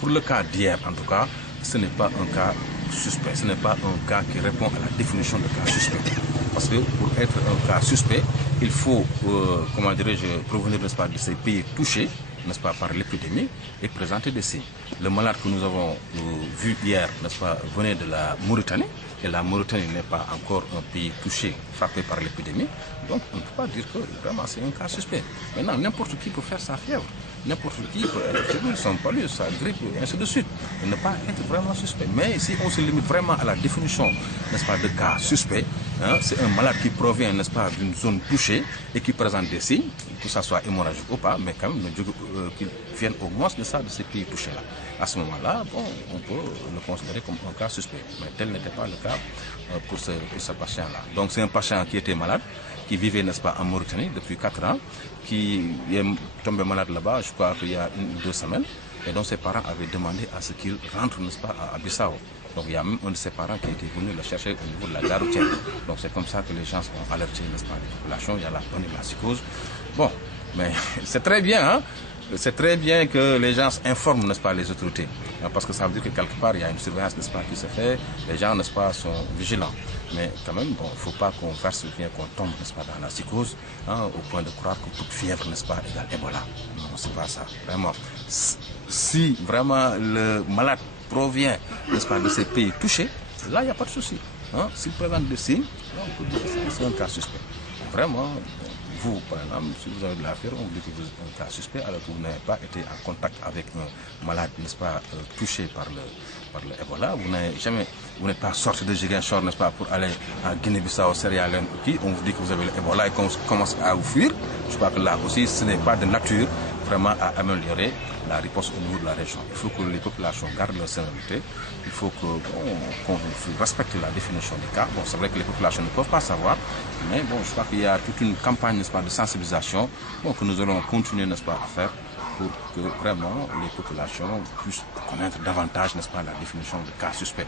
pour le cas d'hier, en tout cas, ce n'est pas un cas suspect. Ce n'est pas un cas qui répond à la définition de cas suspect. Parce que pour être un cas suspect, il faut, comment dirais-je, provenir, n'est-ce pas, de ces pays touchés, n'est-ce pas, par l'épidémie et présenter des signes. Le malade que nous avons vu hier, n'est-ce pas, venait de la Mauritanie. Et la Mauritanie n'est pas encore un pays touché, frappé par l'épidémie. Donc on ne peut pas dire que vraiment c'est un cas suspect. Maintenant, n'importe qui peut faire sa fièvre. N'importe qui peut être fébrile, son palud, sa grippe, et ainsi de suite. Et ne pas être vraiment suspect. Mais si on se limite vraiment à la définition, n'est-ce pas, de cas suspect, hein, c'est un malade qui provient, n'est-ce pas, d'une zone touchée et qui présente des signes, que ce soit hémorragique ou pas, mais quand même qu'il vienne au moins de ça, de ces pays touchés-là. À ce moment-là, bon, on peut le considérer comme un cas suspect. Mais tel n'était pas le cas pour ce patient-là. Donc c'est un patient qui était malade, qui vivait, n'est-ce pas, en Mauritanie depuis 4 ans, qui est tombé malade là-bas, je crois qu'il y a 1 ou 2 semaines, et donc ses parents avaient demandé à ce qu'il rentre, n'est-ce pas, à Bissau. Donc il y a même un de ses parents qui était venu le chercher au niveau de la gare routière. Donc c'est comme ça que les gens ont alerté, n'est-ce pas, les populations, il y a la panique, la psychose. Bon, mais c'est très bien, hein. C'est très bien que les gens informent, n'est-ce pas, les autorités. Parce que ça veut dire que quelque part, il y a une surveillance, n'est-ce pas, qui se fait. Les gens, n'est-ce pas, sont vigilants. Mais quand même, bon, il ne faut pas qu'on verse bien, qu'on tombe, n'est-ce pas, dans la psychose, hein, au point de croire que toute fièvre, n'est-ce pas, égale Ebola. Non, c'est pas ça. Vraiment. Si vraiment le malade provient, n'est-ce pas, de ces pays touchés, là, il n'y a pas de souci. Hein. S'il présente des signes, on peut dire que c'est un cas suspect. Vraiment. Vous, par exemple, si vous avez de l'affaire, on vous dit que vous êtes un cas suspect alors que vous n'avez pas été en contact avec un malade, n'est-ce pas, touché par le Ebola. Vous n'êtes pas sorti de Ziguinchor, n'est-ce pas, pour aller à Guinée-Bissau, Sierra Leone, on vous dit que vous avez le Ebola et qu'on commence à vous fuir. Je crois que là aussi, ce n'est pas de nature vraiment à améliorer la réponse au niveau de la région. Il faut que les populations gardent leur sérénité. Il faut qu'on respecte la définition des cas. Bon, c'est vrai que les populations ne peuvent pas savoir, mais bon, je crois qu'il y a toute une campagne, n'est-ce pas, de sensibilisation, bon, que nous allons continuer, n'est-ce pas, à faire pour que vraiment les populations puissent connaître davantage, n'est-ce pas, la définition de cas suspect.